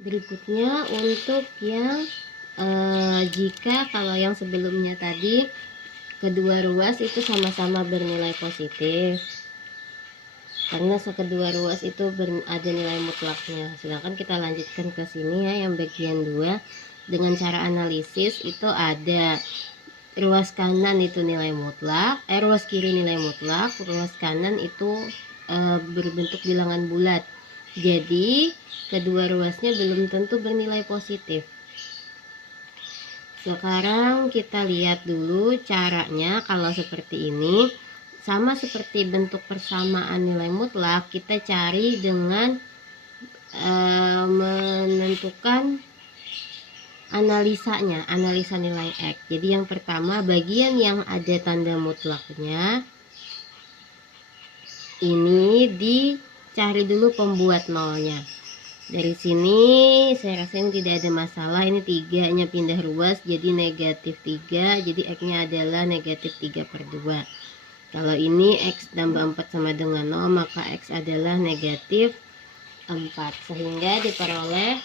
Berikutnya untuk yang jika kalau yang sebelumnya tadi kedua ruas itu sama-sama bernilai positif, karena kedua ruas itu ada nilai mutlaknya. Silakan kita lanjutkan ke sini ya, yang bagian 2. Dengan cara analisis itu ada ruas kanan itu nilai mutlak, ruas kiri nilai mutlak, ruas kanan itu berbentuk bilangan bulat. Jadi kedua ruasnya belum tentu bernilai positif. Sekarang kita lihat dulu caranya. Kalau seperti ini, sama seperti bentuk persamaan nilai mutlak, kita cari dengan menentukan analisanya, analisa nilai X. Jadi yang pertama, bagian yang ada tanda mutlaknya ini dicari dulu pembuat nolnya. Dari sini saya rasa ini tidak ada masalah. Ini 3-nya pindah ruas jadi negatif 3, jadi X-nya adalah negatif 3/2. Kalau ini X tambah 4 sama dengan 0, maka X adalah negatif 4, sehingga diperoleh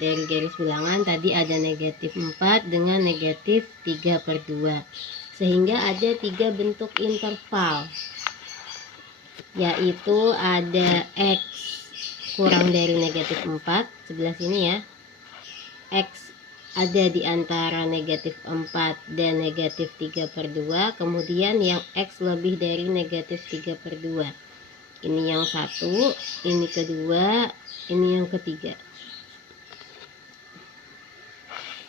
dari garis bilangan tadi ada negatif 4 dengan negatif 3/2, sehingga ada 3 bentuk interval, yaitu ada X kurang dari negatif 4 sebelah sini ya, X ada di antara negatif 4 dan negatif 3/2, kemudian yang X lebih dari negatif 3/2. Ini yang satu, ini kedua, ini yang ketiga.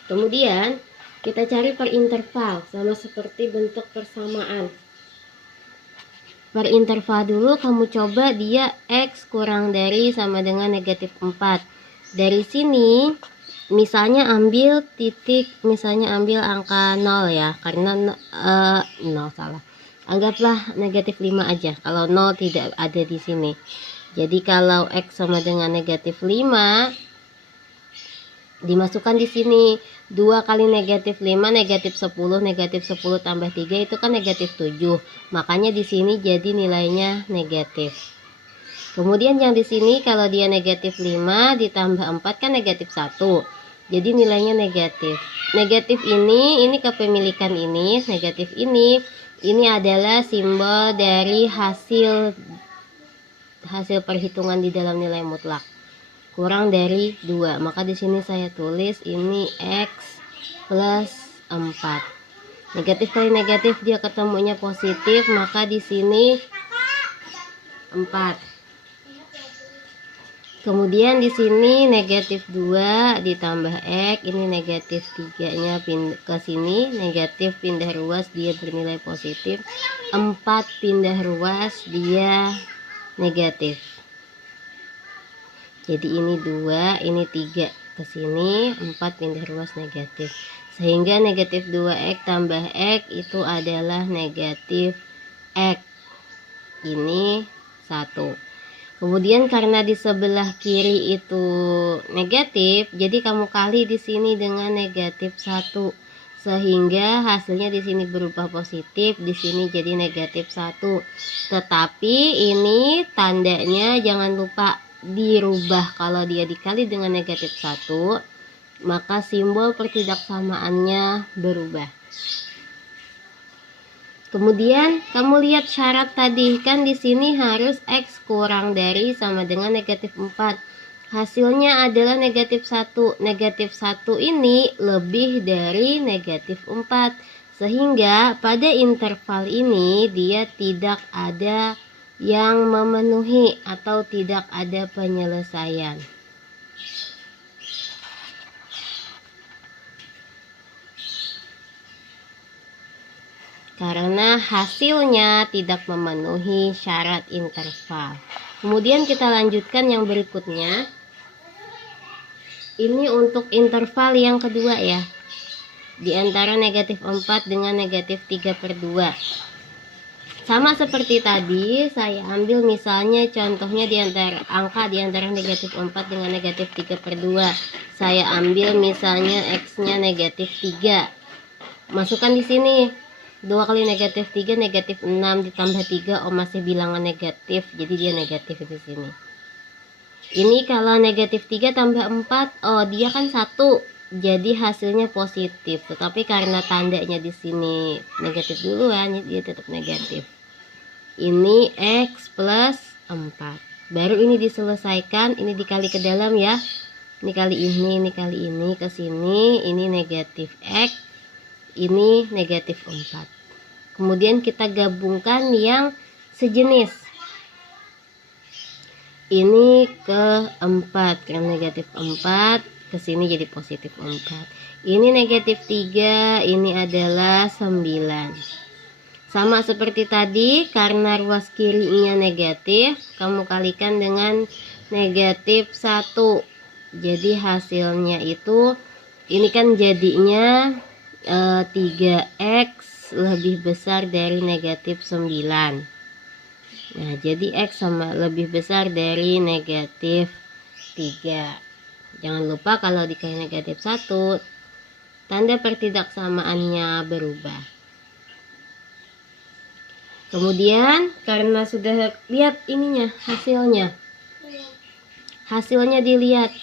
Kemudian kita cari per interval, sama seperti bentuk persamaan. Per interval dulu kamu coba dia X kurang dari sama dengan negatif 4. Dari sini misalnya ambil titik, misalnya ambil angka 0 ya, karena 0 salah. Anggaplah negatif 5 aja kalau 0 tidak ada di sini. Jadi kalau X sama dengan negatif 5 dimasukkan di sini. 2 kali negatif 5 negatif 10, negatif 10 tambah 3 itu kan negatif 7. Makanya di sini jadi nilainya negatif. Kemudian yang di sini kalau dia negatif 5 ditambah 4 kan negatif 1. Jadi nilainya negatif. Negatif ini kepemilikan ini, negatif ini adalah simbol dari hasil perhitungan di dalam nilai mutlak. Kurang dari 2, maka di sini saya tulis ini X plus 4. Negatif kali negatif dia ketemunya positif, maka di sini 4. Kemudian di sini negatif 2 ditambah X, ini negatif 3-nya pindah ke sini, negatif pindah ruas dia bernilai positif, 4 pindah ruas dia negatif. Jadi ini 2, ini 3 ke sini, 4 pindah ruas negatif. Sehingga negatif 2X tambah X itu adalah negatif X. Ini 1. Kemudian karena di sebelah kiri itu negatif, jadi kamu kali di sini dengan negatif 1. Sehingga hasilnya di sini berubah positif, di sini jadi negatif 1. Tetapi ini tandanya jangan lupa dirubah. Kalau dia dikali dengan negatif 1, maka simbol pertidaksamaannya berubah. Kemudian kamu lihat syarat tadi, kan di sini harus X kurang dari sama dengan negatif 4. Hasilnya adalah negatif 1. Negatif 1 ini lebih dari negatif 4. Sehingga pada interval ini dia tidak ada yang memenuhi atau tidak ada penyelesaian. Karena hasilnya tidak memenuhi syarat interval. Kemudian kita lanjutkan yang berikutnya. Ini untuk interval yang kedua ya. Di antara negatif 4 dengan negatif 3/2. Sama seperti tadi, saya ambil misalnya contohnya di antara angka di antara negatif 4 dengan negatif 3/2. Saya ambil misalnya X-nya negatif 3. Masukkan di sini. 2 kali negatif 3 negatif 6 ditambah 3, masih bilangan negatif. Jadi dia negatif di sini. Ini kalau negatif 3 tambah 4, oh dia kan 1, jadi hasilnya positif. Tetapi karena tandanya di sini negatif duluan, dia tetap negatif. Ini X plus 4. Baru ini diselesaikan, ini dikali ke dalam ya. Ini kali ini ke sini, ini negatif X, ini negatif 4. Kemudian kita gabungkan yang sejenis. Ini ke 4, karena negatif 4 ke sini jadi positif 4. Ini negatif 3, ini adalah 9. Sama seperti tadi, karena ruas kirinya negatif, kamu kalikan dengan negatif 1. Jadi hasilnya itu, ini kan jadinya 3x lebih besar dari negatif 9. Nah, jadi X sama lebih besar dari negatif 3. Jangan lupa kalau dikali negatif 1, tanda pertidaksamaannya berubah. Kemudian, karena sudah lihat ininya, hasilnya dilihat.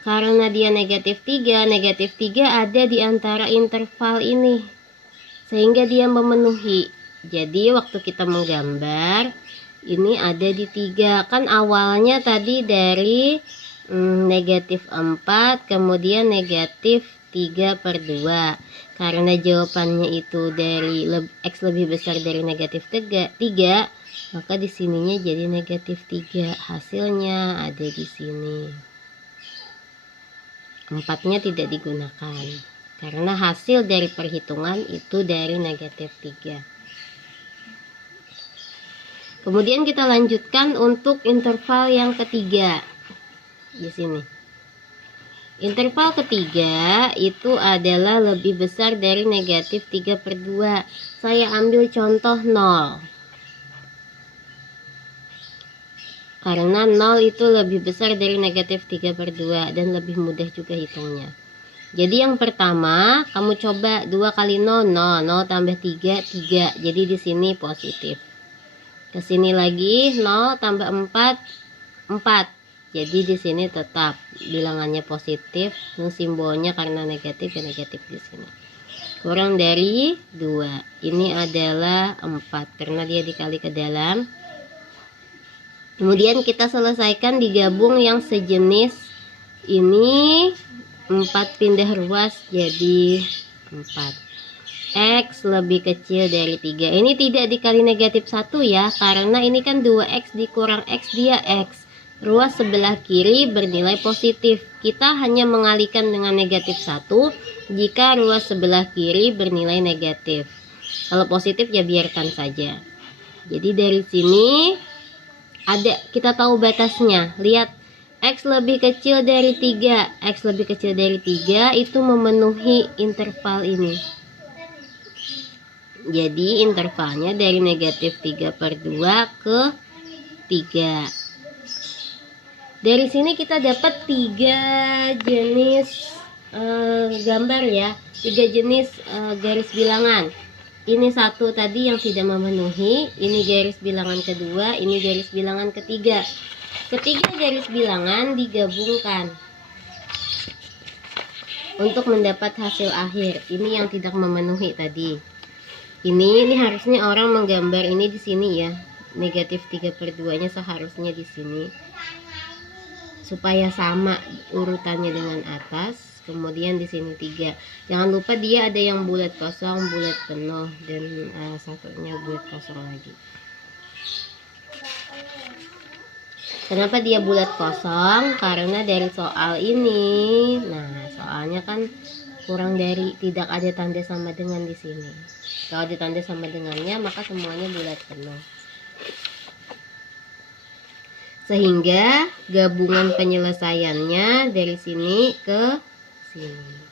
Karena dia negatif 3 ada di antara interval ini, sehingga dia memenuhi. Jadi waktu kita menggambar, ini ada di 3. Kan awalnya tadi dari negatif 4, kemudian negatif 3/2. Karena jawabannya itu dari X lebih besar dari negatif 3, maka di sininya jadi negatif 3. Hasilnya ada di sini. 4-nya tidak digunakan karena hasil dari perhitungan itu dari negatif 3. Kemudian kita lanjutkan untuk interval yang ketiga di sini. Interval ketiga itu adalah lebih besar dari negatif 3/2. Saya ambil contoh 0. Karena 0 itu lebih besar dari negatif 3/2 dan lebih mudah juga hitungnya. Jadi yang pertama, kamu coba 2 kali 0, 0, 0 tambah 3, 3. Jadi di sini positif. Kesini lagi 0 tambah 4, 4. Jadi di sini tetap bilangannya positif. Simbolnya karena negatif ya negatif di sini. Kurang dari 2. Ini adalah 4 karena dia dikali ke dalam. Kemudian kita selesaikan digabung yang sejenis. Ini 4 pindah ruas jadi 4. X lebih kecil dari 3. Ini tidak dikali negatif 1 ya, karena ini kan 2x dikurang x dia x. Ruas sebelah kiri bernilai positif. Kita hanya mengalihkan dengan negatif 1 jika ruas sebelah kiri bernilai negatif. Kalau positif ya biarkan saja. Jadi dari sini ada, kita tahu batasnya. Lihat, X lebih kecil dari 3. X lebih kecil dari 3 itu memenuhi interval ini. Jadi intervalnya dari negatif 3/2 ke 3. Dari sini kita dapat 3 jenis gambar ya. 3 jenis garis bilangan. Ini satu tadi yang tidak memenuhi, ini garis bilangan kedua, ini garis bilangan ketiga. Ketiga garis bilangan digabungkan untuk mendapat hasil akhir. Ini yang tidak memenuhi tadi. Ini harusnya orang menggambar ini di sini ya. Negatif 3/2-nya seharusnya di sini. Supaya sama urutannya dengan atas. Kemudian di sini 3. Jangan lupa dia ada yang bulat kosong, bulat penuh, dan satunya bulat kosong lagi. Kenapa dia bulat kosong? Karena dari soal ini, nah soalnya kan kurang dari, tidak ada tanda sama dengan di sini. Kalau ada tanda sama dengannya, maka semuanya bulat penuh. Sehingga gabungan penyelesaiannya dari sini ke sini.